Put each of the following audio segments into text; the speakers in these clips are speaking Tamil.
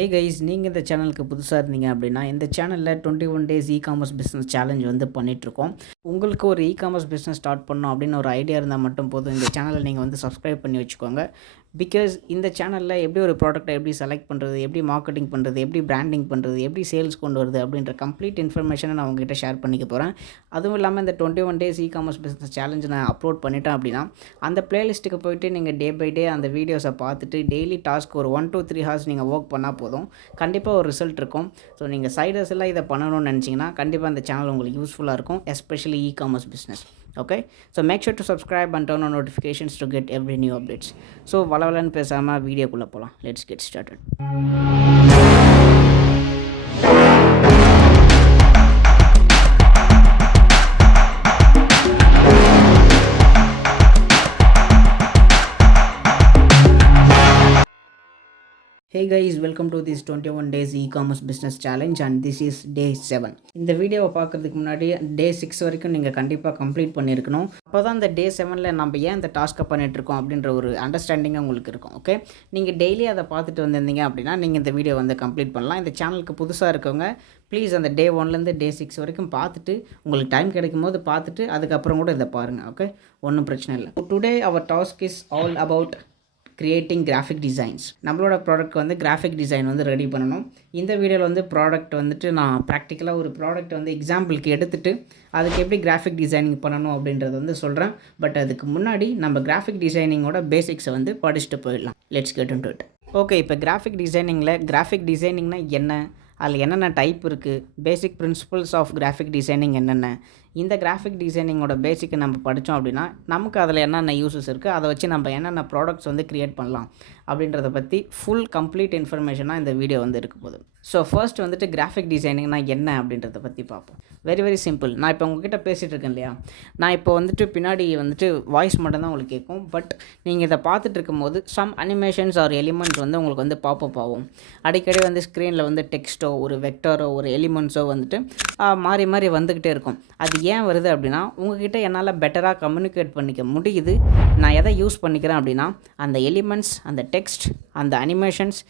ஹே கைஸ், நீங்கள் இந்த சேனலுக்கு புதுசாக இருந்தீங்க அப்படின்னா இந்த சேனலில் 21 டேஸ் இ-காமர்ஸ் பிஸ்னஸ் சேலஞ்ச் வந்து பண்ணிகிட்ருக்கோம். உங்களுக்கு ஒரு இ-காமர்ஸ் பிஸ்னஸ் ஸ்டார்ட் பண்ணணும் அப்படின்னு ஒரு ஐடியா இருந்தால் மட்டும் போதும், இந்த சேனலை நீங்கள் வந்து சப்ஸ்கிரைப் பண்ணி வச்சுக்கோங்க. பிகாஸ் இந்த சேனலில் எப்படி ஒரு ப்ராடக்ட்டை எப்படி செலக்ட் பண்ணுறது, எப்படி மார்க்கெட்டிங் பண்ணுறது, எப்படி பிராண்டிங் பண்ணுறது, எப்படி சேல்ஸ் கொண்டு வருது அப்படின்ற கம்ப்ளீட் இன்ஃபர்மேஷனை நான் உங்ககிட்ட ஷேர் பண்ணிக்க போகிறேன். அதுவும் இல்லாமல் இந்த 21 டேஸ் இ-காமர்ஸ் பிஸ்னஸ் சேலஞ்ச் நான் அப்லோட் பண்ணிட்டேன் அப்படின்னா அந்த பிளேலிஸ்ட்டுக்கு போய்ட்டு நீங்கள் டே பை டே அந்த வீடியோஸை பார்த்துட்டு டெய்லி டாஸ்க் ஒரு 1 to 3 ஹார்ஸ் நீங்கள் ஒர்க் பண்ணால் போதும், கண்டிப்பாக ஒரு ரிசல்ட் இருக்கும். ஸோ நீங்கள் சைடர்ஸ் எல்லாம் இதை பண்ணணும்னு நினச்சிங்கன்னா கண்டிப்பாக இந்த சேனல் உங்களுக்கு யூஸ்ஃபுல்லாக இருக்கும், especially e-commerce business. Okay, so make sure to subscribe and turn on notifications to get every new updates. So வளவலன்னு பேசாமல் வீடியோக்குள்ளே போகலாம். Let's get started. Hey guys, welcome to this 21 days e-commerce business challenge and this is day 7. இந்த வீடியோவை பார்க்குறதுக்கு முன்னாடி டே 6 வரைக்கும் நீங்கள் கண்டிப்பாக கம்ப்ளீட் பண்ணியிருக்கணும். அப்போ தான் இந்த டே 7ல் நம்ம ஏன் இந்த டாஸ்க்கை பண்ணிகிட்ருக்கோம் அப்படின்ற ஒரு அண்டர்ஸ்டாண்டிங்காக உங்களுக்கு இருக்கும். ஓகே, நீங்கள் டெய்லி அதை பார்த்துட்டு வந்திருந்தீங்க அப்படின்னா நீங்கள் இந்த வீடியோ வந்து கம்ப்ளீட் பண்ணலாம். இந்த சேனலுக்கு புதுசாக இருக்கவங்க ப்ளீஸ் அந்த டே 1லேருந்து டே 6 வரைக்கும் பார்த்துட்டு உங்களுக்கு டைம் கிடைக்கும் போது பார்த்துட்டு அதுக்கப்புறம் கூட இதை பாருங்கள். ஓகே, ஒன்றும் பிரச்சனை இல்லை. Today our task is all about creating graphic designs. நம்மளோட ப்ராடக்ட் வந்து கிராஃபிக் டிசைன் வந்து ரெடி பண்ணணும். இந்த வீடியோவில் வந்து ப்ராடக்ட் வந்துட்டு நான் ப்ராக்டிக்கலாக ஒரு ப்ராடக்ட் வந்து எக்ஸாம்பிளுக்கு எடுத்துகிட்டு அதுக்கு எப்படி கிராஃபிக் டிசைனிங் பண்ணணும் அப்படின்றத வந்து சொல்கிறேன். பட் அதுக்கு முன்னாடி நம்ம கிராஃபிக் டிசைனிங்கோட பேசிக்ஸை வந்து படிச்சுட்டு போயிடலாம். Let's get into it. Okay, இப்போ கிராஃபிக் டிசைனிங்னா என்ன, அதில் என்னென்ன டைப் இருக்குது, basic principles of graphic designing என்னென்ன, இந்த கிராஃபிக் டிசைனிங்கோட பேசிக்கை நம்ம படித்தோம் அப்படின்னா நமக்கு அதில் என்னென்ன யூஸஸ் இருக்குது, அதை வச்சு நம்ம என்னென்ன ப்ராடக்ட்ஸ் வந்து க்ரியேட் பண்ணலாம் அப்படின்றத பற்றி ஃபுல் கம்ப்ளீட் இன்ஃபர்மேஷனாக இந்த வீடியோ வந்து இருக்க போகுது. ஸோ ஃபர்ஸ்ட் வந்துட்டு கிராஃபிக் டிசைனிங்னா என்ன அப்படின்றத பற்றி பார்ப்போம். Very simple. நான் இப்போ உங்ககிட்ட பேசிகிட்டு இருக்கேன் இல்லையா, நான் இப்போ வந்துட்டு பின்னாடி வந்துட்டு வாய்ஸ் மட்டும்தான் உங்களுக்கு கேட்கும். பட் நீங்கள் இதை பார்த்துட்டு இருக்கும்போது சம் அனிமேஷன்ஸ் ஆர் எலிமெண்ட்ஸ் வந்து உங்களுக்கு வந்து பாப்பப் ஆகும். அடிக்கடி வந்து ஸ்க்ரீனில் வந்து டெக்ஸ்ட்டோ ஒரு வெக்டரோ ஒரு எலிமெண்ட்ஸோ வந்துட்டு மாறி மாறி வந்துக்கிட்டே இருக்கும். அது ஏன் வருது அப்படின்னா உங்ககிட்ட என்னால் பெட்டராக கம்யூனிகேட் பண்ணிக்க முடியுது. நான் எதை யூஸ் பண்ணிக்கிறேன் அப்படின்னா அந்த எலிமெண்ட்ஸ், அந்த டெக்ஸ்ட், அந்த அனிமேஷன்ஸ்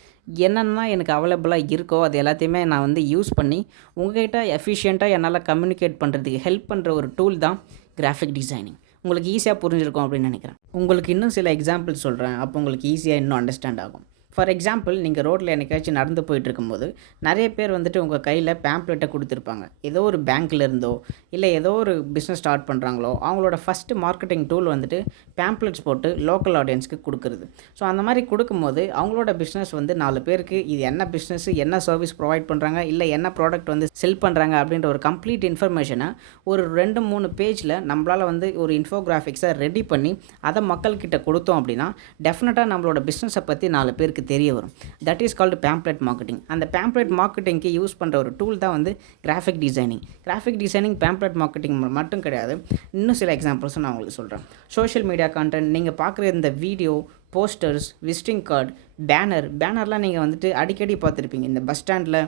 என்னென்னா எனக்கு அவைலபிளாக இருக்கோ அது எல்லாத்தையுமே நான் வந்து யூஸ் பண்ணி உங்கள்கிட்ட எஃபிஷியண்ட்டாக என்னால் கம்யூனிகேட் பண்ணுறதுக்கு ஹெல்ப் பண்ணுற ஒரு டூல் தான் கிராஃபிக் டிசைனிங். உங்களுக்கு ஈஸியாக புரிஞ்சிருக்கும் அப்படின்னு நினைக்கிறேன். உங்களுக்கு இன்னும் சில எக்ஸாம்பிள்ஸ் சொல்கிறேன், அப்போ உங்களுக்கு ஈஸியாக இன்னும் அண்டர்ஸ்டாண்ட் ஆகும். ஃபார் எக்ஸாம்பிள், நீங்கள் ரோட்டில் என்னைக்காச்சும் நடந்து போயிட்டுருக்கும்போது நிறைய பேர் வந்துட்டு உங்கள் கையில் பேம்ப்ளெட்டை கொடுத்துருப்பாங்க. ஏதோ ஒரு பேங்க்கில் இருந்தோ இல்லை ஏதோ ஒரு பிஸ்னஸ் ஸ்டார்ட் பண்ணுறாங்களோ அவங்களோட ஃபஸ்ட்டு மார்க்கெட்டிங் டூல் வந்துட்டு பேம்ப்ளெட்ஸ் போட்டு லோக்கல் ஆடியன்ஸ்க்கு கொடுக்குறது. ஸோ அந்த மாதிரி கொடுக்கும்போது அவங்களோட பிஸ்னஸ் வந்து 4 பேருக்கு இது என்ன பிஸ்னஸ், என்ன சர்வீஸ் ப்ரொவைட் பண்ணுறாங்க, இல்லை என்ன ப்ராடக்ட் வந்து செல் பண்ணுறாங்க அப்படின்ற ஒரு கம்ப்ளீட் இன்ஃபர்மேஷனை ஒரு 2-3 பேஜில் நம்மளால் வந்து ஒரு இன்ஃபோகிராஃபிக்ஸை ரெடி பண்ணி அதை மக்கள்கிட்ட கொடுத்தோம் அப்படின்னா டெஃபினட்டாக நம்மளோட பிஸ்னஸை பற்றி 4 பேருக்கு தெரிய வரும். That is called pamphlet marketing. அந்த பேம்ப்ளெட் மார்க்கெட்டிங்க்கு யூஸ் பண்ணுற ஒரு டூல் தான் வந்து graphic designing. Graphic designing pamphlet marketing மட்டும் கிடையாது, இன்னும் சில எக்ஸாம்பிள்ஸும் நான் உங்களுக்கு சொல்கிறேன். சோஷியல் மீடியா கான்டென்ட், நீங்கள் பார்க்குற இந்த வீடியோ, போஸ்டர்ஸ், விசிட்டிங் கார்டு, பேனர்லாம் நீங்கள் வந்துட்டு அடிக்கடி பார்த்துருப்பீங்க. இந்த பஸ் ஸ்டாண்டில்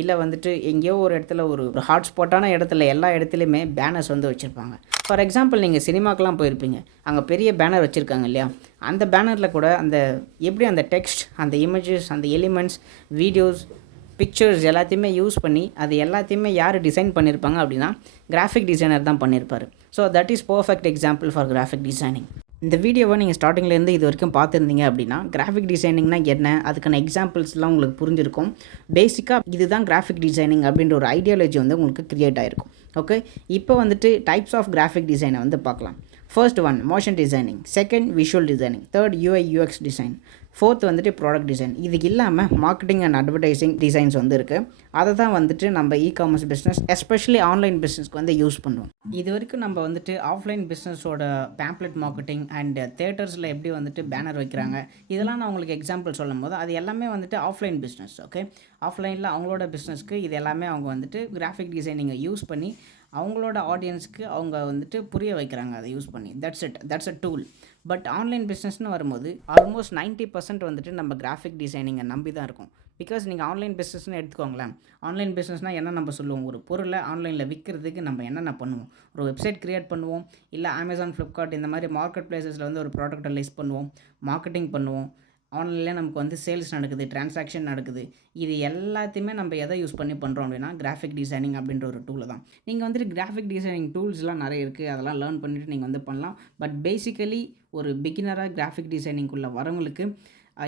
இல்லை வந்துட்டு எங்கேயோ ஒரு இடத்துல ஒரு ஹாட்ஸ்பாட்டான இடத்துல எல்லா இடத்துலையுமே பேனர்ஸ் வந்து வச்சுருப்பாங்க. ஃபார் எக்ஸாம்பிள், நீங்கள் சினிமாக்கெலாம் போயிருப்பீங்க, அங்கே பெரிய பேனர் வச்சுருக்காங்க இல்லையா, அந்த பேனரில் கூட அந்த எப்படி அந்த டெக்ஸ்ட், அந்த இமேஜஸ், அந்த எலிமெண்ட்ஸ், வீடியோஸ், பிக்சர்ஸ் எல்லாத்தையுமே யூஸ் பண்ணி அது எல்லாத்தையுமே யார் டிசைன் பண்ணியிருப்பாங்க அப்படின்னா கிராஃபிக் டிசைனர் தான் பண்ணியிருப்பார். So that is perfect example for graphic designing. இந்த வீடியோவை நீங்கள் ஸ்டார்டிங்லேருந்து இது வரைக்கும் பார்த்துருந்தீங்க அப்படின்னா கிராஃபிக் டிசைனிங்னா என்ன, அதுக்கான எக்ஸாம்பிள்ஸ்லாம் உங்களுக்கு புரிஞ்சிருக்கும். பேசிக்காக இதுதான் கிராஃபிக் டிசைனிங் அப்படின்ற ஒரு ஐடியாலஜி வந்து உங்களுக்கு க்ரியேட் ஆகிருக்கும். ஓகே, இப்போ வந்துட்டு டைப்ஸ் ஆஃப் கிராஃபிக் டிசைனை வந்து பார்க்கலாம். First one motion designing, second visual designing, third UI UX design, fourth வந்துட்டு ப்ராடக்ட் டிசைன். இதுக்கு இல்லாமல் மார்க்கெட்டிங் அண்ட் அட்வர்டைசிங் டிசைன்ஸ் வந்து இருக்குது. அதை தான் வந்துட்டு நம்ம இ-காமர்ஸ் பிஸ்னஸ் எஸ்பெஷலி ஆன்லைன் பிஸ்னஸ்க்கு வந்து யூஸ் பண்ணுவோம். இது வரைக்கும் நம்ம வந்துட்டு ஆஃப்லைன் பிஸ்னஸோட பேம்ப்ளெட் மார்க்கெட்டிங் அண்ட் தியேட்டர்ஸில் எப்படி வந்துட்டு பேனர் வைக்கிறாங்க இதெல்லாம் நான் உங்களுக்கு எக்ஸாம்பிள் சொல்லும் போது அது எல்லாமே வந்துட்டு ஆஃப்லைன் பிஸ்னஸ். ஓகே, ஆஃப்லைனில் அவங்களோட பிஸ்னஸ்க்கு இது எல்லாமே அவங்க வந்துட்டு கிராஃபிக் டிசைனிங்கை யூஸ் பண்ணி அவங்களோட ஆடியன்ஸ்க்கு அவங்க வந்துட்டு புரிய வைக்கிறாங்க அதை யூஸ் பண்ணி. That's a tool. But online பிஸ்னஸ்னு வரும்போது ஆல்மோஸ்ட் 90% வந்துட்டு நம்ம கிராஃபிக் டிசைனிங்கை நம்பி தான் இருக்கும். பிகாஸ் நீங்கள் ஆன்லைன் பிஸ்னஸ்னு எடுத்துக்கோங்களேன். ஆன்லைன் பிஸ்னஸ்னால் என்ன நம்ம சொல்லுவோம், ஒரு பொருளை ஆன்லைனில் விற்கிறதுக்கு நம்ம என்னென்ன பண்ணுவோம், ஒரு வெப்சைட் க்ரியேட் பண்ணுவோம், இல்லை அமேசான், ஃப்ளிப்கார்ட் இந்த மாதிரி மார்க்கெட் பிளேசஸில் வந்து ஒரு ப்ராடக்ட்டை லிஸ்ட் பண்ணுவோம், மார்க்கெட்டிங் பண்ணுவோம், ஆன்லைனில் நமக்கு வந்து சேல்ஸ் நடக்குது, டிரான்சாக்ஷன் நடக்குது. இது எல்லாத்தையுமே நம்ம எதை யூஸ் பண்ணி பண்ணுறோம் அப்படின்னா கிராஃபிக் டிசைனிங் அப்படின்ற ஒரு டூலை தான். நீங்கள் வந்துட்டு கிராஃபிக் டிசைனிங் டூல்ஸ்லாம் நிறைய இருக்குது, அதெல்லாம் லேர்ன் பண்ணிவிட்டு நீங்கள் வந்து பண்ணலாம். பட் பேசிக்கலி ஒரு பிகினராக கிராஃபிக் டிசைனிங்குள்ளே வரவங்களுக்கு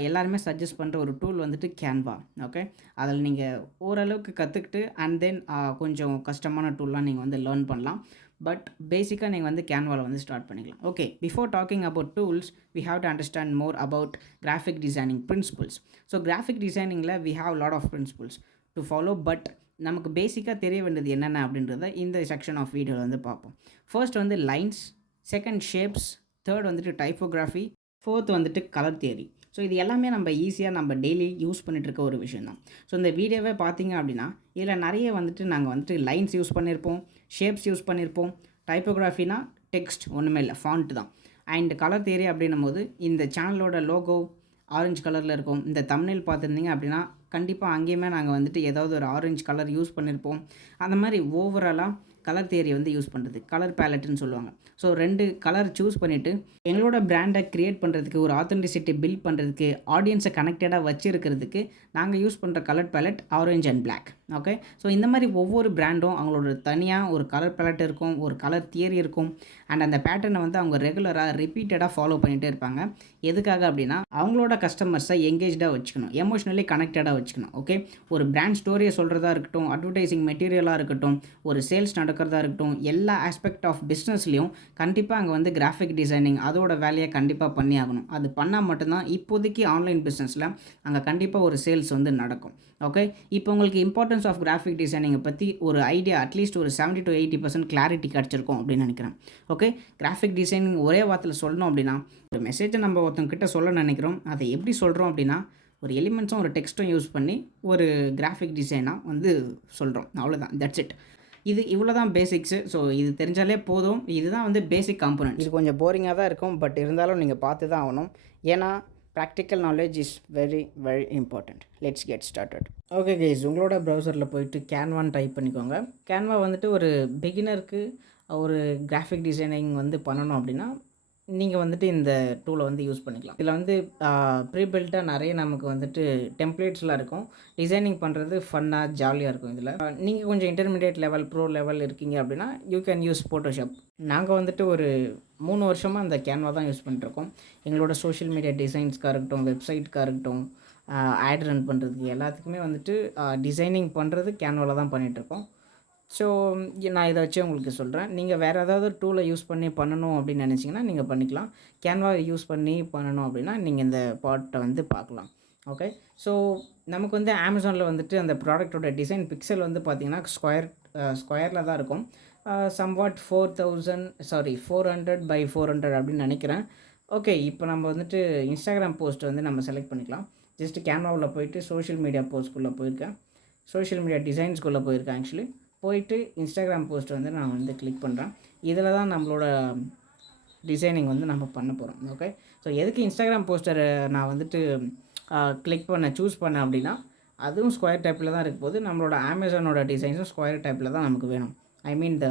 எல்லாருமே சஜஸ்ட் பண்ணுற ஒரு டூல் வந்துட்டு கேன்வா. ஓகே, அதில் நீங்கள் ஓரளவுக்கு கற்றுக்கிட்டு அண்ட் தென் கொஞ்சம் கஷ்டமான டூல்லாம் நீங்கள் வந்து லேர்ன் பண்ணலாம். பட் பேசிக்காக நீங்கள் வந்து கேன்வாவில் வந்து ஸ்டார்ட் பண்ணிக்கலாம். Okay, before talking about tools we have to understand more about graphic designing principles. So graphic டிசைனிங்கில் we have lot of principles to follow. But நமக்கு பேசிக்காக தெரிய வேண்டியது என்னென்ன அப்படின்றத இந்த செக்ஷன் ஆஃப் வீடியோவில் வந்து பார்ப்போம். ஃபர்ஸ்ட் வந்து லைன்ஸ், செகண்ட் ஷேப்ஸ், தேர்ட் வந்துட்டு டைப்போகிராஃபி, ஃபோர்த் வந்துட்டு கலர் தியரி. ஸோ இது எல்லாமே நம்ம ஈஸியாக நம்ம டெய்லி யூஸ் பண்ணிகிட்ருக்க ஒரு விஷயம் தான். ஸோ இந்த வீடியோவே பார்த்தீங்க அப்படின்னா இதில் நிறைய வந்துட்டு நாங்கள் வந்துட்டு லைன்ஸ் யூஸ் பண்ணியிருப்போம், ஷேப்ஸ் யூஸ் பண்ணியிருப்போம், டைப்போகிராஃபினா டெக்ஸ்ட் ஒன்றுமே இல்லை, ஃபாண்ட் தான். அண்ட் கலர் தியரி அப்படின்னும் போது இந்த சேனலோட லோகோ ஆரஞ்சு கலரில் இருக்கும். இந்த தம்ப்நெயில் பார்த்துருந்தீங்க அப்படின்னா கண்டிப்பாக அங்கேயுமே நாங்கள் வந்துட்டு ஏதாவது ஒரு ஆரஞ்சு கலர் யூஸ் பண்ணியிருப்போம். அந்த மாதிரி ஓவராலாக கலர் தியரி வந்து யூஸ் பண்ணுறது, கலர் பேலட்டுன்னு சொல்லுவாங்க. ஸோ 2 கலர் சூஸ் பண்ணிவிட்டு எங்களோட பிராண்டை க்ரியேட் பண்ணுறதுக்கு, ஒரு ஆத்தென்டிசிட்டி பில்ட் பண்ணுறதுக்கு, ஆடியன்ஸை கனெக்டடாக வச்சுருக்கிறதுக்கு நாங்கள் யூஸ் பண்ணுற colour palette orange and black. Okay, so இந்த மாதிரி ஒவ்வொரு பிராண்டும் அவங்களோட தனியாக ஒரு கலர் பேலட் இருக்கும், ஒரு கலர் தியரி இருக்கும். அண்ட் அந்த பேட்டர்னை வந்து அவங்க ரெகுலராக ரிப்பீட்டடாக ஃபாலோ பண்ணிகிட்டே இருப்பாங்க. எதுக்காக அப்படின்னா அவங்களோட கஸ்டமர்ஸை எங்கேஜாக வச்சுக்கணும், எமோஷ்னலி கனெக்டடாக வச்சுக்கணும். ஓகே, ஒரு பிராண்ட் ஸ்டோரியை சொல்கிறதா இருக்கட்டும், அட்வர்டைசிங் மெட்டீரியலாக இருக்கட்டும், ஒரு சேல்ஸ் நடக்கிறதா இருக்கட்டும், எல்லா ஆஸ்பெக்ட் ஆஃப் பிஸ்னஸ்லையும் கண்டிப்பாக அங்கே வந்து கிராஃபிக் டிசைனிங் அதோட வேலையை கண்டிப்பாக பண்ணி ஆகணும். அது பண்ணால் மட்டும்தான் இப்போதைக்கு ஆன்லைன் பிஸ்னஸில் அங்கே கண்டிப்பாக ஒரு சேல்ஸ் வந்து நடக்கும். ஓகே, இப்போ உங்களுக்கு இம்பார்ட்டன்ஸ் ஆஃப் கிராஃபிக் டிசைனிங்கை பற்றி ஒரு ஐடியா, அட்லீஸ்ட் ஒரு 70 to 80% கிளாரிட்டி கிடச்சிருக்கும் அப்படின்னு நினைக்கிறேன். ஓகே, கிராஃபிக் டிசைனிங் ஒரே வார்த்தையில் சொல்லணும் அப்படின்னா ஒரு மெசேஜை நம்ம ஒருத்தவங்கிட்ட சொல்ல நினைக்கிறோம், அதை எப்படி சொல்கிறோம் அப்படின்னா ஒரு எலிமெண்ட்ஸும் ஒரு டெக்ஸ்ட்டும் யூஸ் பண்ணி ஒரு கிராஃபிக் டிசைனாக வந்து சொல்கிறோம். அவ்வளோதான், தட்ஸ் இட். இது இவ்வளோ தான் பேசிக்ஸு. ஸோ இது தெரிஞ்சாலே போதும். இதுதான் வந்து பேசிக் காம்பனன்ட். இது கொஞ்சம் போரிங்காக தான் இருக்கும், பட் இருந்தாலும் நீங்கள் பார்த்து தான் ஆகணும். ஏன்னா practical knowledge is very very important. Let's get started. Okay guys, உங்களோட ப்ரௌசரில் போயிட்டு கேன்வான்னு டைப் பண்ணிக்கோங்க. கேன்வா வந்துட்டு ஒரு பிகினருக்கு ஒரு கிராஃபிக் டிசைனிங் வந்து பண்ணணும் அப்படின்னா நீங்கள் வந்துட்டு இந்த டூலை வந்து யூஸ் பண்ணிக்கலாம். இதில் வந்து ப்ரீபில்ட்டாக நிறைய நமக்கு வந்துட்டு டெம்ப்ளேட்ஸ்லாம் இருக்கும். டிசைனிங் பண்ணுறது ஃபன்னாக ஜாலியாக இருக்கும். இதில் நீங்கள் கொஞ்சம் இன்டர்மீடியட் லெவல், ப்ரோ லெவல் இருக்கீங்க அப்படின்னா யூ கேன் யூஸ் ஃபோட்டோஷாப். நாங்கள் வந்துட்டு ஒரு 3 வருஷமாக அந்த கேன்வா தான் யூஸ் பண்ணிட்டுருக்கோம். எங்களோட சோஷியல் மீடியா டிசைன்ஸ்க்காக இருக்கட்டும், வெப்சைட்காக இருக்கட்டும், ஆட் ரன் பண்ணுறதுக்கு எல்லாத்துக்குமே வந்துட்டு டிசைனிங் பண்ணுறது கேன்வாவில் தான் பண்ணிகிட்ருக்கோம். ஸோ நான் இதை வச்சு உங்களுக்கு சொல்கிறேன். நீங்கள் வேறு ஏதாவது டூலை யூஸ் பண்ணி பண்ணணும் அப்படின்னு நினச்சிங்கன்னா நீங்கள் பண்ணிக்கலாம். கேன்வாவை யூஸ் பண்ணி பண்ணணும் அப்படின்னா நீங்கள் இந்த பார்ட்டை வந்து பார்க்கலாம். ஓகே, ஸோ நமக்கு வந்து அமேசானில் வந்துட்டு அந்த ப்ராடக்டோட டிசைன் பிக்சல் வந்து பார்த்திங்கன்னா ஸ்கொயரில் தான் இருக்கும். சம்வாட் 400 by 400 அப்படின்னு நினைக்கிறேன். ஓகே, இப்போ நம்ம வந்துட்டு இன்ஸ்டாகிராம் போஸ்ட் வந்து நம்ம செலக்ட் பண்ணிக்கலாம். ஜஸ்ட்டு கேன்வாவில் போயிட்டு சோஷியல் மீடியா போஸ்ட்குள்ளே போயிருக்கேன், சோஷியல் மீடியா டிசைன்ஸ்குள்ளே போயிருக்கேன். ஆக்சுவலி போயிட்டு இன்ஸ்டாகிராம் போஸ்ட் வந்து நான் வந்து கிளிக் பண்ணுறேன். இதில் தான் நம்மளோட டிசைனிங் வந்து நம்ம பண்ண போகிறோம். ஓகே, ஸோ எதுக்கு இன்ஸ்டாகிராம் போஸ்டரை நான் வந்துட்டு சூஸ் பண்ணேன் அப்படின்னா அதுவும் ஸ்கொயர் டைப்பில் தான் இருக்கும் போது நம்மளோட அமேசானோட டிசைன்ஸும் ஸ்கொயர் டைப்பில் தான் நமக்கு வேணும். ஐ மீன் த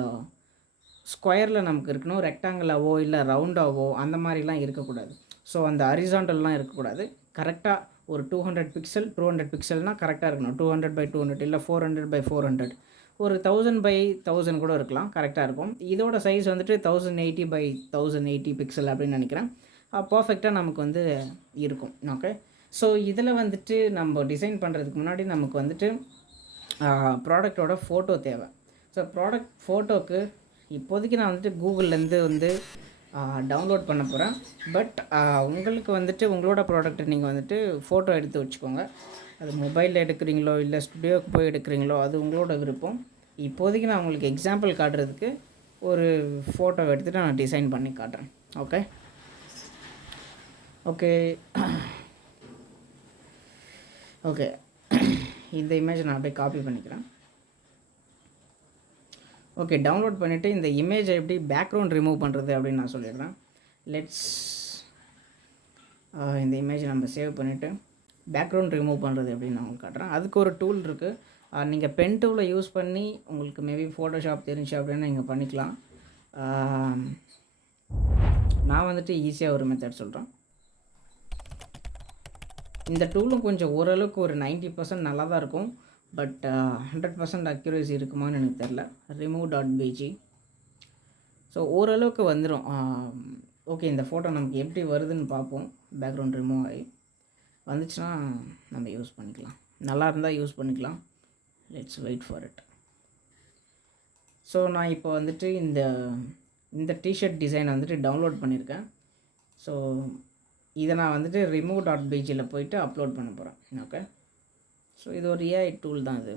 ஸ்கொயரில் நமக்கு இருக்கணும், ரெக்டாங்கிளாவோ இல்லை ரவுண்டாவோ அந்த மாதிரிலாம் இருக்கக்கூடாது. ஸோ அந்த ஹரிசாண்டல்லாம் இருக்கக்கூடாது. கரெக்டாக ஒரு 200 பிக்சல்னால் கரெக்டாக இருக்கணும். 200 by 200 இல்லை 400 by 400, ஒரு 1000 by 1000 கூட இருக்கலாம், கரெக்டாக இருக்கும். இதோட சைஸ் வந்துட்டு 1080 by 1080 பிக்சல் அப்படின்னு நினைக்கிறேன். பர்ஃபெக்டாக நமக்கு வந்து இருக்கும். ஓகே, ஸோ இதில் வந்துட்டு நம்ம டிசைன் பண்ணுறதுக்கு முன்னாடி நமக்கு வந்துட்டு ப்ராடக்டோட ஃபோட்டோ தேவை. ஸோ ப்ராடக்ட் ஃபோட்டோக்கு இப்போதைக்கு நான் வந்துட்டு கூகுள்லேருந்து வந்து டவுன்லோட் பண்ண போகிறேன். பட் உங்களுக்கு வந்துட்டு உங்களோட ப்ராடக்ட்டை நீங்கள் வந்துட்டு ஃபோட்டோ எடுத்து வச்சுக்கோங்க. அது மொபைலில் எடுக்கிறீங்களோ இல்லை ஸ்டுடியோவுக்கு போய் எடுக்கிறீங்களோ அது உங்களோட விருப்பம். இப்போதைக்கு நான் உங்களுக்கு எக்ஸாம்பிள் காட்டுறதுக்கு ஒரு ஃபோட்டோ எடுத்துகிட்டு நான் டிசைன் பண்ணி காட்டுறேன். ஓகே ஓகே ஓகே இந்த இமேஜை நான் அப்படியே காப்பி பண்ணிக்கிறேன். ஓகே, டவுன்லோட் பண்ணிவிட்டு இந்த இமேஜை எப்படி பேக்ரவுண்ட் ரிமூவ் பண்ணுறது அப்படின்னு நான் சொல்லிடுறேன். இந்த இமேஜை நம்ம சேவ் பண்ணிவிட்டு பேக்ரவுண்ட் ரிமூவ் பண்ணுறது அப்படின்னு நான் உங்களுக்கு காட்டுறேன். அதுக்கு ஒரு டூல் இருக்குது. நீங்கள் பென் டூலை யூஸ் பண்ணி உங்களுக்கு மேபி ஃபோட்டோஷாப் தெரிஞ்சு அப்படின்னு நீங்கள் பண்ணிக்கலாம். நான் வந்துட்டு ஈஸியாக ஒரு மெத்தட் சொல்கிறேன். இந்த டூலும் கொஞ்சம் ஓரளவுக்கு ஒரு 90% நல்லா தான் இருக்கும். பட் 100% அக்யூரேசி இருக்குமான்னு எனக்கு தெரில. remove.bg. ஸோ ஓரளவுக்கு வந்துடும். ஓகே, இந்த ஃபோட்டோ நமக்கு எப்படி வருதுன்னு பார்ப்போம். பேக்ரவுண்ட் ரிமூவ் ஆகி வந்துச்சுன்னா நம்ம யூஸ் பண்ணிக்கலாம். நல்லா இருந்தால் யூஸ் பண்ணிக்கலாம். Let's wait for it. So நான் இப்போ வந்துட்டு இந்த டிஷர்ட் டிசைனை வந்துட்டு டவுன்லோட் பண்ணியிருக்கேன். ஸோ இதை நான் வந்துட்டு remove.bgயில் போயிட்டு அப்லோட் பண்ண போகிறேன். ஓகே, ஸோ இது ஒரு ஏஐ டூல் தான் இது.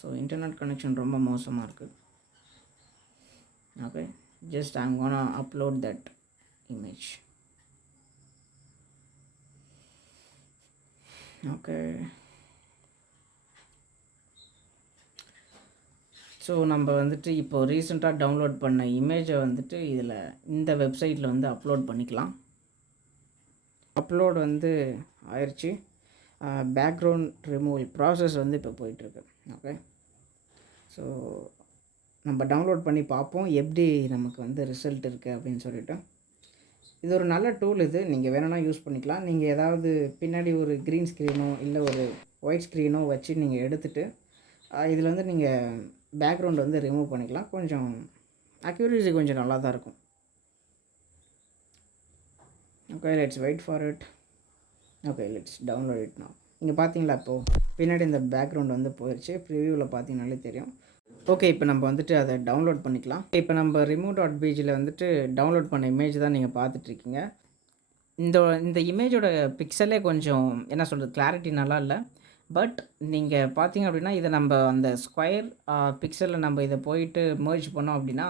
ஸோ இன்டர்நெட் கனெக்ஷன் ரொம்ப மோசமாக இருக்குது. Okay, just I'm gonna upload that image. Okay, so நம்ம வந்துட்டு இப்போது ரீசெண்டாக டவுன்லோட் பண்ண இமேஜை வந்துட்டு இதில் இந்த வெப்சைட்டில் வந்து அப்லோட் பண்ணிக்கலாம். அப்லோட் வந்து ஆயிடுச்சு. பேக்ரவுண்ட் ரிமூவல் ப்ராசஸ் வந்து இப்போ போயிட்டுருக்கு. ஓகே, ஸோ நம்ம டவுன்லோட் பண்ணி பார்ப்போம் எப்படி நமக்கு வந்து ரிசல்ட் இருக்குது அப்படின்னு சொல்லிவிட்டு. இது ஒரு நல்ல டூல். இது நீங்கள் வேணும்னா யூஸ் பண்ணிக்கலாம். நீங்கள் ஏதாவது பின்னாடி ஒரு க்ரீன் ஸ்க்ரீனோ இல்லை ஒரு ஒயிட் ஸ்க்ரீனோ வச்சு நீங்கள் எடுத்துகிட்டு இதில் வந்து நீங்கள் பேக்ரவுண்ட் வந்து ரிமூவ் பண்ணிக்கலாம். கொஞ்சம் அக்யூரேசி கொஞ்சம் நல்லா தான் இருக்கும். Okay, let's wait for it. Okay, let's download it now. இங்கே பார்த்தீங்களா, இப்போது பின்னாடி இந்த பேக்ரவுண்ட் வந்து போயிடுச்சு. ப்ரிவியூவில் பார்த்தீங்கனாலே தெரியும். ஓகே, இப்போ நம்ம வந்துட்டு அதை டவுன்லோட் பண்ணிக்கலாம். இப்போ நம்ம remove.bgயில் வந்துட்டு டவுன்லோட் பண்ண இமேஜ் தான் நீங்கள் பார்த்துட்ருக்கீங்க. இந்த இமேஜோட பிக்சலே கொஞ்சம் என்ன சொல்கிறது, கிளாரிட்டி நல்லா இல்லை. பட் நீங்கள் பார்த்தீங்க அப்படின்னா இதை நம்ம அந்த ஸ்கொயர் பிக்சலில் நம்ம இதை போயிட்டு மர்ஜ் பண்ணோம் அப்படின்னா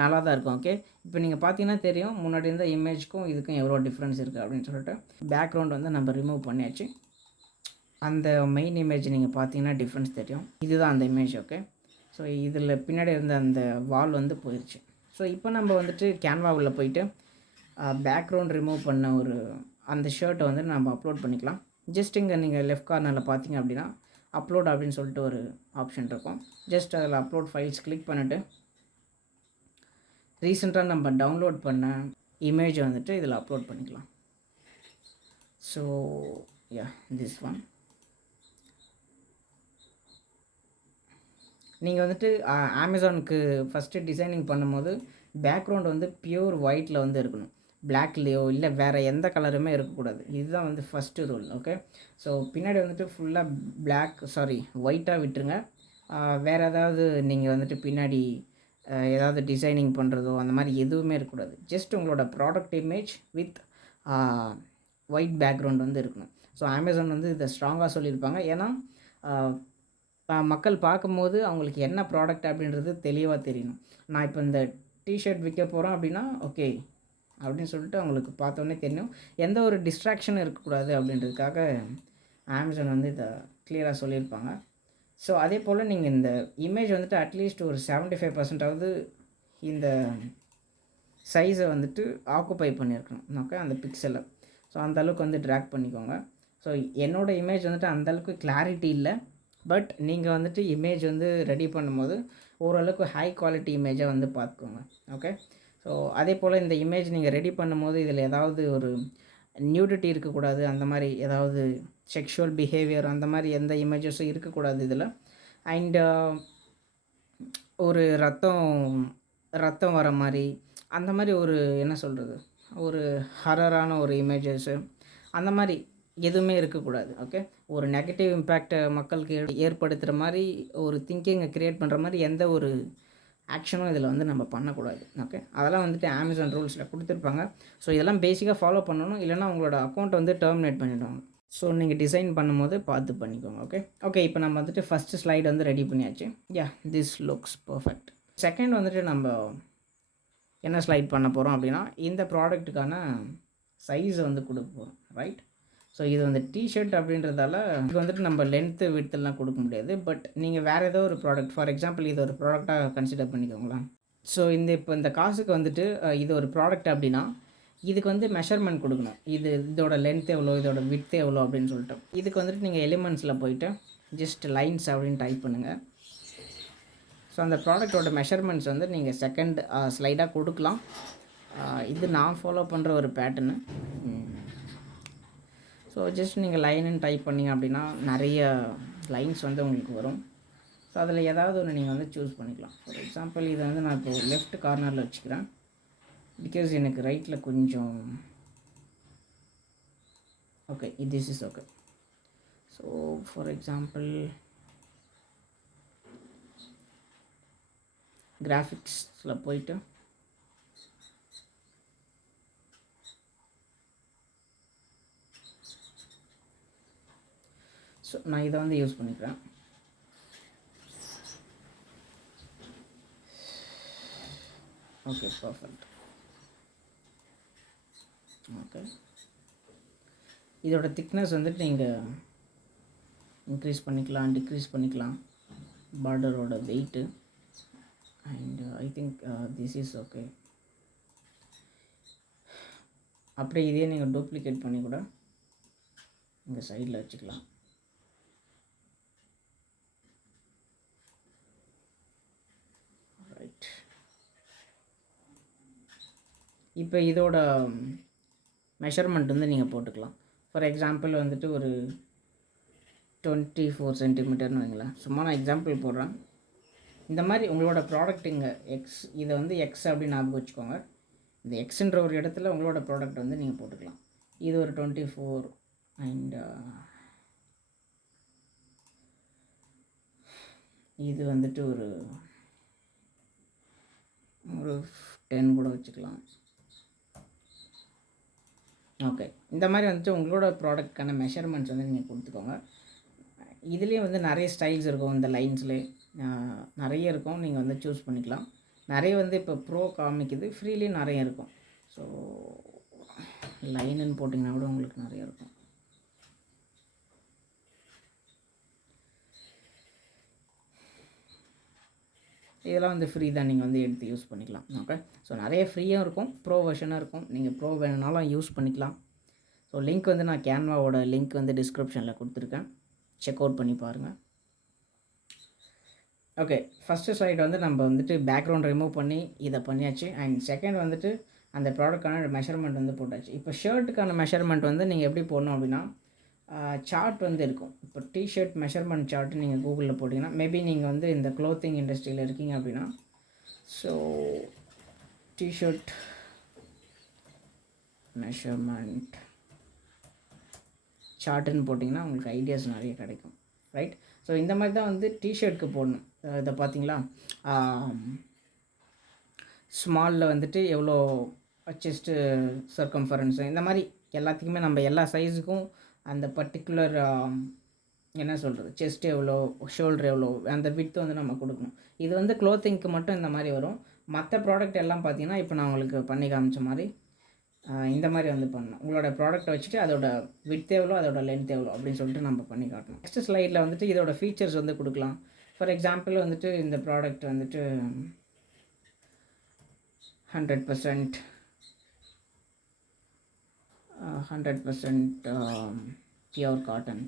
நல்லா தான் இருக்கும். ஓகே, இப்போ நீங்கள் பார்த்தீங்கன்னா தெரியும் முன்னாடி இருந்த இமேஜுக்கும் இதுக்கும் எவ்வளோ டிஃப்ரென்ஸ் இருக்குது அப்படின்னு சொல்லிட்டு. பேக்ரவுண்ட் வந்து நம்ம ரிமூவ் பண்ணியாச்சு. அந்த மெயின் இமேஜ் நீங்கள் பார்த்தீங்கன்னா டிஃப்ரென்ஸ் தெரியும். இதுதான் அந்த இமேஜ். ஓகே, ஸோ இதில் பின்னாடி இருந்த அந்த வால் வந்து போயிடுச்சு. ஸோ இப்போ நம்ம வந்துட்டு கேன்வாவில் போயிட்டு பேக்ரவுண்ட் ரிமூவ் பண்ண அந்த ஷர்ட்டை வந்து நம்ம அப்லோட் பண்ணிக்கலாம். ஜஸ்ட் இங்கே நீங்கள் லெஃப்ட் கார்னரில் பார்த்தீங்க அப்படின்னா அப்லோட் அப்படின்னு சொல்லிட்டு ஒரு ஆப்ஷன் இருக்கும். ஜஸ்ட் அதில் அப்லோட் ஃபைல்ஸ் கிளிக் பண்ணிவிட்டு ரீசெண்டாக நம்ம டவுன்லோட் பண்ண இமேஜை வந்துட்டு இதில் அப்லோட் பண்ணிக்கலாம். So yeah, this one. நீங்கள் வந்துட்டு அமேசானுக்கு ஃபஸ்ட்டு டிசைனிங் பண்ணும்போது பேக்ரவுண்ட் வந்து பியூர் ஒயிட்டில் வந்து இருக்கணும். பிளாக்லேயோ இல்லை வேறு எந்த கலருமே இருக்கக்கூடாது. இதுதான் வந்து ஃபஸ்ட்டு ரூல். ஓகே, ஸோ பின்னாடி வந்துட்டு ஃபுல்லாக ஒயிட்டாக விட்டுருங்க. வேறு ஏதாவது நீங்கள் வந்துட்டு பின்னாடி ஏதாவது டிசைனிங் பண்ணுறதோ அந்த மாதிரி எதுவுமே இருக்கக்கூடாது. ஜஸ்ட் உங்களோட product image with white background வந்து இருக்கணும். ஸோ அமேசான் வந்து இதை ஸ்ட்ராங்காக சொல்லியிருப்பாங்க. ஏன்னா மக்கள் பார்க்கும்போது அவங்களுக்கு என்ன ப்ராடக்ட் அப்படின்றது தெளிவாக தெரியணும். நான் இப்போ இந்த டிஷர்ட் விற்க போகிறோம் அப்படின்னா ஓகே அப்படின்னு சொல்லிட்டு அவங்களுக்கு பார்த்தோன்னே தெரியும். எந்த ஒரு டிஸ்ட்ராக்ஷனும் இருக்கக்கூடாது அப்படின்றதுக்காக அமேசான் வந்து இதை கிளியராக சொல்லியிருப்பாங்க. ஸோ அதே போல் நீங்கள் இந்த இமேஜ் வந்துட்டு அட்லீஸ்ட் ஒரு 75% இந்த சைஸை வந்துட்டு ஆக்குப்பை பண்ணியிருக்கணும். ஓகே, அந்த பிக்சலை. ஸோ அந்தளவுக்கு வந்து ட்ராக் பண்ணிக்கோங்க. ஸோ என்னோடய இமேஜ் வந்துட்டு அந்தளவுக்கு கிளாரிட்டி இல்லை. பட் நீங்கள் வந்துட்டு இமேஜ் வந்து ரெடி பண்ணும்போது ஓரளவுக்கு ஹை குவாலிட்டி இமேஜாக வந்து பார்த்துக்கோங்க. ஓகே, ஸோ அதே போல் இந்த இமேஜ் நீங்கள் ரெடி பண்ணும்போது இதில் ஏதாவது ஒரு நியூடிட்டி இருக்கக்கூடாது. அந்த மாதிரி ஏதாவது செக்ஷுவல் பிஹேவியர் அந்த மாதிரி எந்த இமேஜஸும் இருக்கக்கூடாது இதில். அண்டு ஒரு ரத்தம் வர மாதிரி அந்த மாதிரி ஒரு என்ன சொல்கிறது, ஒரு ஹரரான ஒரு இமேஜஸ்ஸு அந்த மாதிரி எதுவுமே இருக்கக்கூடாது. ஓகே, ஒரு நெகட்டிவ் இம்பேக்டை மக்களுக்கு ஏற்படுத்துகிற மாதிரி ஒரு திங்கிங்கை க்ரியேட் பண்ணுற மாதிரி எந்த ஒரு ஆக்ஷனும் இதில் வந்து நம்ம பண்ணக்கூடாது. ஓகே, அதெல்லாம் வந்துட்டு அமேசான் ரூல்ஸில் கொடுத்துருப்பாங்க. ஸோ இதெல்லாம் பேசிக்காக ஃபாலோ பண்ணணும். இல்லைனா உங்களோட அக்கௌண்ட் வந்து டெர்மினேட் பண்ணிவிடுவாங்க. ஸோ நீங்கள் டிசைன் பண்ணும்போது பார்த்து பண்ணிக்கோங்க. ஓகே, இப்போ நம்ம வந்துட்டு ஃபஸ்ட்டு ஸ்லைடு வந்து ரெடி பண்ணியாச்சு. யா, திஸ் லுக்ஸ் பர்ஃபெக்ட். செகண்ட் வந்துட்டு நம்ம என்ன ஸ்லைட் பண்ண போகிறோம் அப்படின்னா இந்த ப்ராடக்ட்டுக்கான சைஸை வந்து கொடுக்க போகிறோம். ரைட், ஸோ இது வந்து டிஷர்ட் அப்படின்றதால இது வந்துட்டு நம்ம லென்த்து விட்த்தெல்லாம் கொடுக்க முடியாது. பட் நீங்கள் வேறு ஏதோ ஒரு ப்ராடக்ட், ஃபார் எக்ஸாம்பிள் இது ஒரு ப்ராடக்டாக கன்சிடர் பண்ணிக்கோங்களேன். ஸோ இப்போ இந்த காசுக்கு வந்துட்டு இது ஒரு ப்ராடக்ட் அப்படின்னா இதுக்கு வந்து மெஷர்மெண்ட் கொடுக்கணும். இதோட லென்த் எவ்வளோ, இதோட விட்த் எவ்வளோ அப்படின்னு சொல்லிட்டு. இதுக்கு வந்துட்டு நீங்கள் எலிமெண்ட்ஸில் போயிட்டு ஜஸ்ட் லைன்ஸ் அப்படின்னு டைப் பண்ணுங்கள். ஸோ அந்த ப்ராடக்டோட மெஷர்மெண்ட்ஸ் வந்து நீங்கள் செகண்ட் ஸ்லைடாக கொடுக்கலாம். இது நான் ஃபாலோ பண்ணுற ஒரு பேட்டர்னு. ஸோ ஜஸ்ட் நீங்கள் லைனுன்னு டைப் பண்ணிங்க அப்படின்னா நிறைய லைன்ஸ் வந்து உங்களுக்கு வரும். ஸோ அதில் ஏதாவது ஒன்று நீங்கள் வந்து சூஸ் பண்ணிக்கலாம். ஃபார் எக்ஸாம்பிள் இதை வந்து நான் இப்போ லெஃப்ட் கார்னரில் வச்சுக்கிறேன். பிகாஸ் எனக்கு ரைட்டில் கொஞ்சம் okay this is okay. So for example கிராஃபிக்ஸில் போயிட்டு ஸோ நான் இதை வந்து யூஸ் பண்ணிக்கிறேன். Okay perfect. ஓகே இதோட திக்னஸ் வந்துட்டு நீங்கள் இன்க்ரீஸ் பண்ணிக்கலாம், டிக்ரீஸ் பண்ணிக்கலாம், பார்டரோட weight. And I think this is okay. அப்படியே இதே நீங்கள் டூப்ளிகேட் பண்ணி கூட இங்கே சைடில் வச்சுக்கலாம். ரைட், இப்போ இதோட மெஷர்மெண்ட் வந்து நீங்கள் போட்டுக்கலாம். ஃபார் எக்ஸாம்பிள் வந்துட்டு ஒரு 24 சென்டிமீட்டர்னு வைங்களேன். சும்மா நான் எக்ஸாம்பிள் போடுறேன். இந்த மாதிரி உங்களோட ப்ராடக்ட் இங்கே எக்ஸ், இதை வந்து எக்ஸ் அப்படின்னு ஞாபகம் வச்சுக்கோங்க. இந்த எக்ஸுன்ற ஒரு இடத்துல உங்களோட ப்ராடக்ட் வந்து நீங்கள் போட்டுக்கலாம். இது ஒரு 24 அண்ட் இது வந்துட்டு ஒரு 10 கூட வச்சுக்கலாம். ஓகே, இந்த மாதிரி வந்துட்டு உங்களோட ப்ராடக்ட்கான மெஷர்மெண்ட்ஸ் வந்து நீங்கள் கொடுத்துக்கோங்க. இதுலேயே வந்து நிறைய ஸ்டைல்ஸ் இருக்கும். இந்த லைன்ஸ்லேயே நிறைய இருக்கும், நீங்கள் வந்து சூஸ் பண்ணிக்கலாம். நிறைய வந்து இப்போ ப்ரோ காமிக்குது, ஃப்ரீலேயும் நிறைய இருக்கும். ஸோ லைனுன்னு போட்டிங்கன்னா கூட உங்களுக்கு நிறைய இருக்கும். இதெல்லாம் வந்து ஃப்ரீ தான், நீங்கள் வந்து எடுத்து யூஸ் பண்ணிக்கலாம். ஓகே, ஸோ நிறைய ஃப்ரீயும் இருக்கும், ப்ரோ வெர்ஷனும் இருக்கும். நீங்கள் ப்ரோ வேணுனாலும் யூஸ் பண்ணிக்கலாம். ஸோ லிங்க் வந்து நான் கேன்வாவோட லிங்க் வந்து டிஸ்கிரிப்ஷனில் கொடுத்துருக்கேன், செக் அவுட் பண்ணி பாருங்கள். ஓகே, ஃபஸ்ட்டு ஸ்லைட் வந்து நம்ம வந்துட்டு பேக்ரவுண்ட் ரிமூவ் பண்ணி இதை பண்ணியாச்சு. அண்ட் செகண்ட் வந்துட்டு அந்த ப்ராடக்டான மெஷர்மெண்ட் வந்து போட்டாச்சு. இப்போ ஷர்ட்டுக்கான மெஷர்மெண்ட் வந்து நீங்கள் எப்படி போடணும் அப்படின்னா, சார்ட் வந்து இருக்கும். இப்போ டிஷர்ட் மெஷர்மெண்ட் சார்ட்டு நீங்கள் கூகுளில் போட்டிங்கன்னா, மேபி நீங்கள் வந்து இந்த க்ளோத்திங் இண்டஸ்ட்ரியில் இருக்கீங்க அப்படின்னா, ஸோ டிஷர்ட் மெஷர்மெண்ட் சார்ட்டுன்னு போட்டிங்கன்னா உங்களுக்கு ஐடியாஸ் நிறைய கிடைக்கும். ரைட், ஸோ இந்த மாதிரி தான் வந்து டிஷர்ட்டுக்கு போடணும். இதை பார்த்தீங்களா, ஸ்மாலில் வந்துட்டு எவ்வளோ செஸ்ட்டு சர்க்கம்ஃபரன்ஸு, இந்த மாதிரி எல்லாத்துக்குமே நம்ம எல்லா சைஸுக்கும் அந்த பர்டிகுலர் என்ன சொல்கிறது, செஸ்ட் எவ்வளோ, ஷோல்டர் எவ்வளோ, அந்த விட்த் வந்து நம்ம கொடுக்கணும். இது வந்து க்ளோத்திங்க்கு மட்டும் இந்த மாதிரி வரும். மற்ற ப்ராடக்ட் எல்லாம் பார்த்தீங்கன்னா இப்போ நான் உங்களுக்கு பண்ணி காமிச்ச மாதிரி இந்த மாதிரி வந்து பண்ணணும். உங்களோட ப்ராடக்ட்டை வச்சுட்டு அதோட விட்த் எவ்வளோ, அதோட லென்த் எவ்வளோ அப்படின்னு சொல்லிட்டு நம்ம பண்ணி காட்டணும். நெக்ஸ்ட் ஸ்லைடில் வந்துட்டு இதோட ஃபீச்சர்ஸ் வந்து கொடுக்கலாம். ஃபார் எக்ஸாம்பிள் வந்துட்டு இந்த ப்ராடக்ட் வந்துட்டு 100% பியூர் காட்டன்.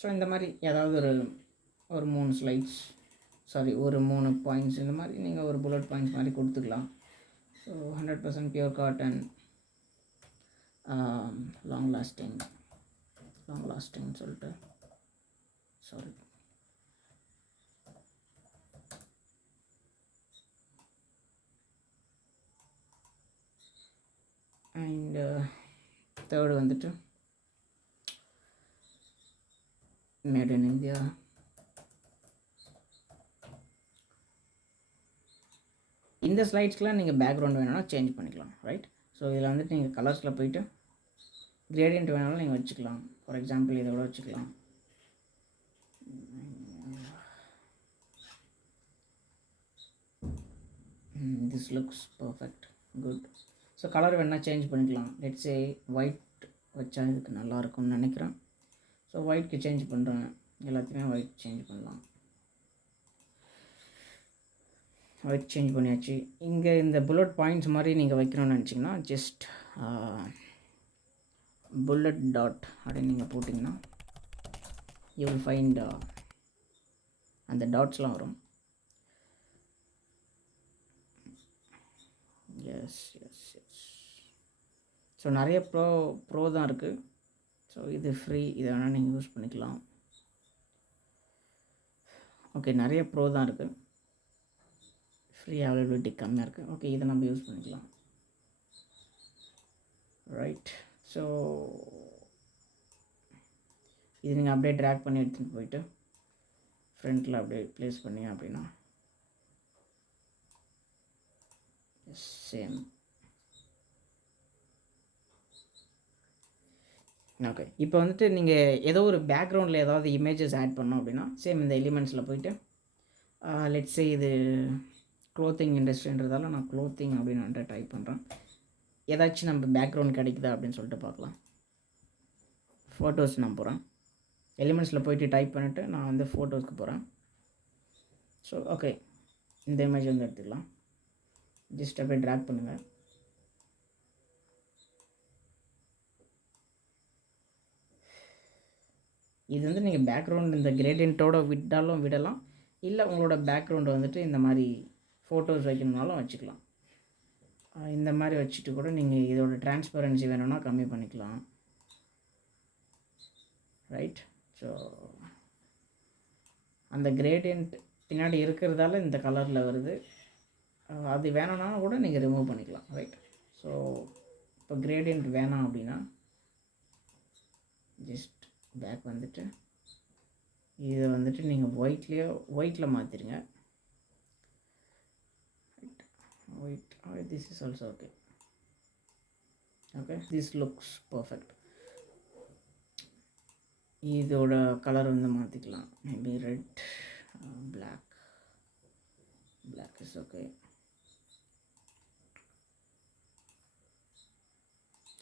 ஸோ இந்த மாதிரி ஏதாவது ஒரு 3 ஸ்லைட்ஸ், ஒரு 3 பாயிண்ட்ஸ், இந்த மாதிரி நீங்கள் ஒரு புல்லட் பாயிண்ட்ஸ் மாதிரி கொடுத்துக்கலாம். So 100% pure cotton, long lasting சொல்லிட்டு சாரி அண்ட் தேர்டு வந்துட்டு மேட் இன் இந்தியா. இந்த ஸ்லைட்ஸ்க்கெலாம் நீங்கள் பேக்ரவுண்ட் வேணும்னா சேஞ்ச் பண்ணிக்கலாம். ரைட், ஸோ இதில் வந்துட்டு நீங்கள் கலர்ஸில் போயிட்டு கிரேடியன்ட் வேணாலும் நீங்கள் வச்சுக்கலாம். ஃபார் எக்ஸாம்பிள் இதை கூட வச்சுக்கலாம். This looks perfect, good. So colour வேணால் சேஞ்ச் பண்ணிக்கலாம். லெட்ஸ் சே ஒயிட் வச்சா இதுக்கு நல்லாயிருக்கும்னு நினைக்கிறேன். ஸோ ஒயிட்க்கு சேஞ்ச் பண்ணுறேன், எல்லாத்தையுமே ஒயிட் சேஞ்ச் பண்ணலாம். ஒயிட் சேஞ்ச் பண்ணியாச்சு. இங்கே இந்த புல்லட் பாயிண்ட்ஸ் மாதிரி நீங்கள் வைக்கணும்னு நினச்சிங்கன்னா ஜஸ்ட் புல்லட் டாட் அப்படின்னு நீங்கள் போட்டிங்கன்னா யூ வில் ஃபைண்ட் அந்த டாட்ஸ்லாம் வரும். Yes yes yes. ஸோ நிறைய ப்ரோ தான் இருக்குது. ஸோ இது ஃப்ரீ, இதை வேணால் நீங்கள் யூஸ் பண்ணிக்கலாம். ஓகே, நிறைய ப்ரோ தான் இருக்குது, ஃப்ரீ அவைலபிலிட்டி கம்மியாக இருக்குது. ஓகே, இதை நம்ம யூஸ் பண்ணிக்கலாம். ரைட். ஸோ இது நீங்கள் அப்படியே ட்ராக் பண்ணி எடுத்துகிட்டு போயிட்டு ஃப்ரண்ட்டில் அப்படியே ப்ளேஸ் பண்ணிங்க அப்படின்னா சேம். ஓகே, இப்போ வந்துட்டு நீங்கள் ஏதோ ஒரு பேக்ரவுண்டில் ஏதாவது இமேஜஸ் ஆட் பண்ணோம் அப்படின்னா சேம் இந்த எலிமெண்ட்ஸில் போயிட்டு லெட்ஸே இது க்ளோத்திங் இண்டஸ்ட்ரின்றதால நான் க்ளோத்திங் அப்படின்னு டைப் பண்ணுறேன். ஏதாச்சும் நம்ம பேக்ரவுண்ட் கிடைக்குதா அப்படின்னு சொல்லிட்டு பார்க்கலாம். ஃபோட்டோஸ் நான் போகிறேன், எலிமெண்ட்ஸில் போயிட்டு டைப் பண்ணிவிட்டு நான் வந்து ஃபோட்டோஸ்க்கு போகிறேன். ஸோ ஓகே, இந்த இமேஜ் வந்து எடுத்துக்கலாம். ஜஸ்ட் அப்படியே ட்ராக் பண்ணுங்கள். இது வந்து நீங்கள் பேக்ரவுண்ட் இந்த கிரேடியண்ட்டோட விடலாம், இல்லை உங்களோட பேக்ரவுண்டை வந்துட்டு இந்த மாதிரி ஃபோட்டோஸ் வைக்கணுன்னாலும் வச்சுக்கலாம். இந்த மாதிரி வச்சுட்டு கூட நீங்கள் இதோட டிரான்ஸ்பரன்சி வேணும்னா கம்மி பண்ணிக்கலாம். ரைட். ஸோ அந்த கிரேடியண்ட் பின்னாடி இருக்கிறதால இந்த கலரில் வருது, அது வேணும்னா கூட நீங்கள் ரிமூவ் பண்ணிக்கலாம். ரைட். ஸோ இப்போ கிரேடியண்ட் வேணாம் அப்படின்னா ஜஸ்ட் பேக் வந்துட்டு இதை வந்துட்டு நீங்கள் ஒயிட்டில் மாற்றிடுங்க. White, this is also okay. Okay, this looks perfect. இதோட கலர் வந்து மாற்றிக்கலாம், maybe red, black is okay.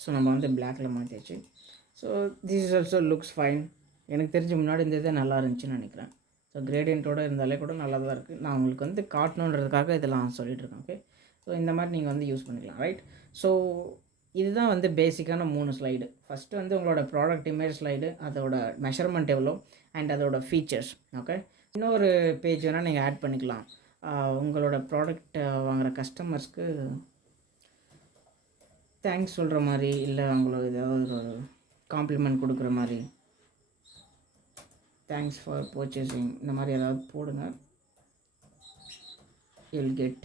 So நம்ம வந்து பிளாக்கில் மாற்றியாச்சு. So this is also looks fine. எனக்கு தெரிஞ்ச முன்னாடி இருந்ததே நல்லா இருந்துச்சுன்னு நினைக்கிறேன். ஸோ கிரேடியண்ட்டோடு இருந்தாலே கூட நல்லா தான் இருக்குது. நான் உங்களுக்கு வந்து காட்டணுன்றதுக்காக இதெல்லாம் சொல்லிகிட்ருக்கேன். ஓகே, ஸோ இந்த மாதிரி நீங்கள் வந்து யூஸ் பண்ணிக்கலாம். ரைட். ஸோ இதுதான் வந்து பேசிக்கான 3 ஸ்லைடு. ஃபஸ்ட்டு வந்து உங்களோட ப்ராடக்ட் இமேஜ் ஸ்லைடு, அதோட மெஷர்மெண்ட் எவ்வளோ அண்ட் அதோட ஃபீச்சர்ஸ். ஓகே, இன்னொரு பேஜ் வேணால் நீங்கள் ஆட் பண்ணிக்கலாம். உங்களோட ப்ராடக்ட் வாங்குகிற கஸ்டமர்ஸ்க்கு தேங்க்ஸ் சொல்கிற மாதிரி, இல்லை அவங்களோட ஏதாவது ஒரு காம்ப்ளிமெண்ட் கொடுக்குற மாதிரி, தேங்க்ஸ் ஃபார் பர்ச்சேசிங், இந்த மாதிரி ஏதாவது போடுங்க. யூல் கெட்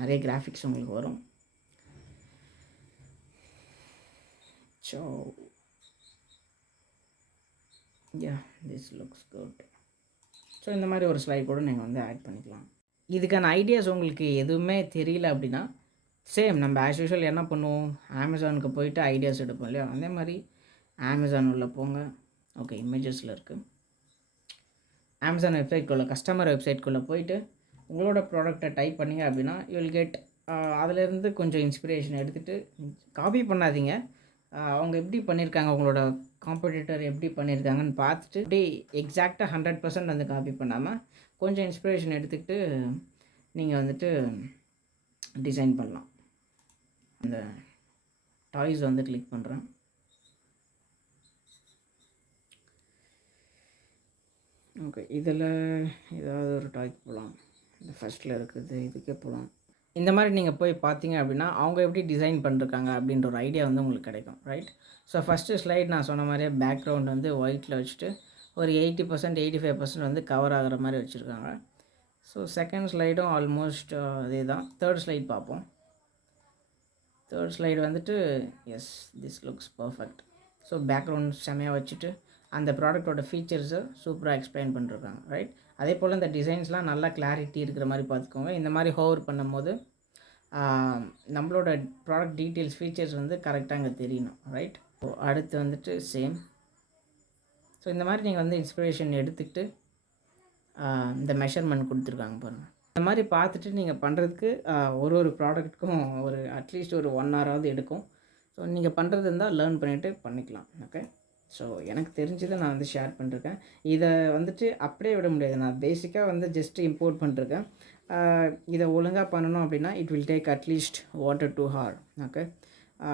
நிறைய கிராஃபிக்ஸ் உங்களுக்கு வரும். So yeah, this looks good. So இந்த மாதிரி ஒரு ஸ்லைட் கூட நீங்கள் வந்து ஆட் பண்ணிக்கலாம். இதுக்கான ஐடியாஸ் உங்களுக்கு எதுவுமே தெரியல அப்படின்னா சேம் நம்ம ஆஸ் யூஷுவல் என்ன பண்ணுவோம், அமேசானுக்கு போயிட்டு ஐடியாஸ் எடுப்போம் இல்லையா, அதே மாதிரி அமேசான் உள்ள போங்க. ஓகே, இமேஜஸில் இருக்குது. அமேசான் வெப்சைட்குள்ளே, கஸ்டமர் வெப்சைட்குள்ளே போயிட்டு உங்களோட ப்ராடக்டை டைப் பண்ணிங்க அப்படின்னா யூல் கெட் அதிலேருந்து கொஞ்சம் இன்ஸ்பிரேஷன் எடுத்துகிட்டு காப்பி பண்ணாதீங்க. அவங்க எப்படி பண்ணியிருக்காங்க, உங்களோட காம்படிட்டர் எப்படி பண்ணியிருக்காங்கன்னு பார்த்துட்டு அப்படியே எக்ஸாக்டாக 100% வந்து காப்பி பண்ணாமல் கொஞ்சம் இன்ஸ்பிரேஷன் எடுத்துக்கிட்டு நீங்கள் வந்துட்டு டிசைன் பண்ணலாம். அந்த டாய்ஸ் வந்து கிளிக் பண்ணுறேன். ஓகே, இதில் ஏதாவது ஒரு டாய்க்கு போகலாம். இந்த ஃபஸ்ட்டில் இருக்குது இதுக்கே போகலாம். இந்த மாதிரி நீங்கள் போய் பார்த்தீங்க அப்படின்னா அவங்க எப்படி டிசைன் பண்ணிருக்காங்க அப்படின்ற ஒரு ஐடியா வந்து உங்களுக்கு கிடைக்கும். ரைட். ஸோ ஃபஸ்ட்டு ஸ்லைட் நான் சொன்ன மாதிரியே பேக்ரவுண்ட் வந்து ஒயிட்டில் வச்சுட்டு ஒரு 80% 85% வந்து கவர் ஆகிற மாதிரி வச்சுருக்காங்க. ஸோ செகண்ட் ஸ்லைடும் ஆல்மோஸ்ட் அதே தான். தேர்ட் ஸ்லைட் பார்ப்போம். தேர்ட் ஸ்லைடு வந்துட்டு yes, this looks perfect. So background செமையாக வச்சுட்டு அந்த ப்ராடக்டோட ஃபீச்சர்ஸை சூப்பராக எக்ஸ்பிளைன் பண்ணிருக்காங்க. ரைட். அதே போல் இந்த டிசைன்ஸ்லாம் நல்லா கிளாரிட்டி இருக்கிற மாதிரி பார்த்துக்கோங்க. இந்த மாதிரி ஹோவர் பண்ணும்போது நம்மளோட ப்ராடக்ட் டீட்டெயில்ஸ் ஃபீச்சர்ஸ் வந்து கரெக்டாக இங்கே தெரியணும். ரைட். ஸோ அடுத்து வந்துட்டு சேம். ஸோ இந்த மாதிரி நீங்கள் வந்து இன்ஸ்பிரேஷன் எடுத்துக்கிட்டு இந்த மெஷர்மெண்ட் கொடுத்துருக்காங்க பாருங்கள். இந்த மாதிரி பார்த்துட்டு நீங்கள் பண்ணுறதுக்கு ஒரு ப்ராடக்ட்டுக்கும் ஒரு அட்லீஸ்ட் ஒரு 1 ஹவராவது எடுக்கும். ஸோ நீங்கள் பண்ணுறது இருந்தால் லேர்ன் பண்ணிவிட்டு பண்ணிக்கலாம். ஓகே. ஸோ எனக்கு தெரிஞ்சதை நான் வந்து ஷேர் பண்ணிருக்கேன். இதை வந்துட்டு அப்படியே விட முடியாது. நான் பேசிக்காக வந்து ஜஸ்ட்டு இம்போர்ட் பண்ணிருக்கேன். இதை ஒழுங்காக பண்ணணும் அப்படின்னா it will take at least 1 to 2 hours. Okay.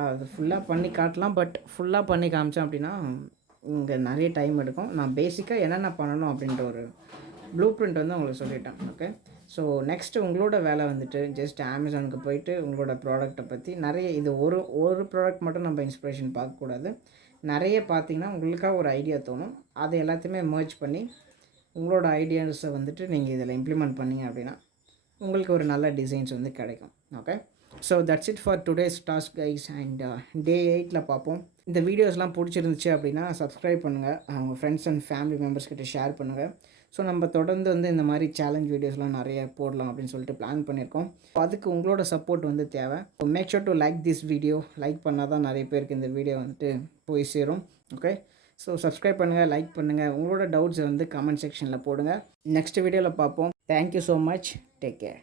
அது ஃபுல்லாக பண்ணி காட்டலாம். பட் ஃபுல்லாக பண்ணி காமிச்சேன் அப்படின்னா இங்கே நிறைய டைம் எடுக்கும். நான் பேசிக்காக என்னென்ன பண்ணணும் அப்படின்ற ஒரு ப்ளூ பிரிண்ட் வந்து உங்களுக்கு சொல்லிட்டேன். ஓகே. ஸோ நெக்ஸ்ட்டு உங்களோட வேலை வந்துட்டு ஜஸ்ட் அமேசானுக்கு போயிட்டு உங்களோட ப்ராடக்ட்டை பற்றி நிறைய இது ஒரு ப்ராடக்ட் மட்டும் நம்ம இன்ஸ்பிரேஷன் பார்க்கக்கூடாது. நிறைய பார்த்தீங்கன்னா உங்களுக்காக ஒரு ஐடியா தோணும். அதை எல்லாத்தையுமே மர்ஜ் பண்ணி உங்களோட ஐடியாஸை வந்துட்டு நீங்கள் இதில் இம்ப்ளிமெண்ட் பண்ணிங்க அப்படின்னா உங்களுக்கு ஒரு நல்ல டிசைன்ஸ் வந்து கிடைக்கும். Okay, so that's it for today's task guys. And day 8ல் பார்ப்போம். இந்த வீடியோஸ்லாம் பிடிச்சிருந்துச்சு அப்படின்னா சப்ஸ்கிரைப் பண்ணுங்கள், உங்கள் ஃப்ரெண்ட்ஸ் அண்ட் ஃபேமிலி மெம்பர்ஸ் கிட்ட ஷேர் பண்ணுங்கள். ஸோ நம்ம தொடர்ந்து வந்து இந்த மாதிரி சேலஞ்ச் வீடியோஸ்லாம் நிறைய போடலாம் அப்படின்னு சொல்லிட்டு பிளான் பண்ணியிருக்கோம். அதுக்கு உங்களோட சப்போர்ட் வந்து தேவை. So make sure to like this video. Like பண்ணால் தான் நிறைய பேருக்கு இந்த வீடியோ வந்துட்டு போய் சேரும். ஓகே, ஸோ சப்ஸ்கிரைப் பண்ணுங்கள், லைக் பண்ணுங்கள், உங்களோட டவுட்ஸை வந்து கமெண்ட் செக்ஷனில் போடுங்க. நெக்ஸ்ட் வீடியோவில் பார்ப்போம். Thank you so much. Take care.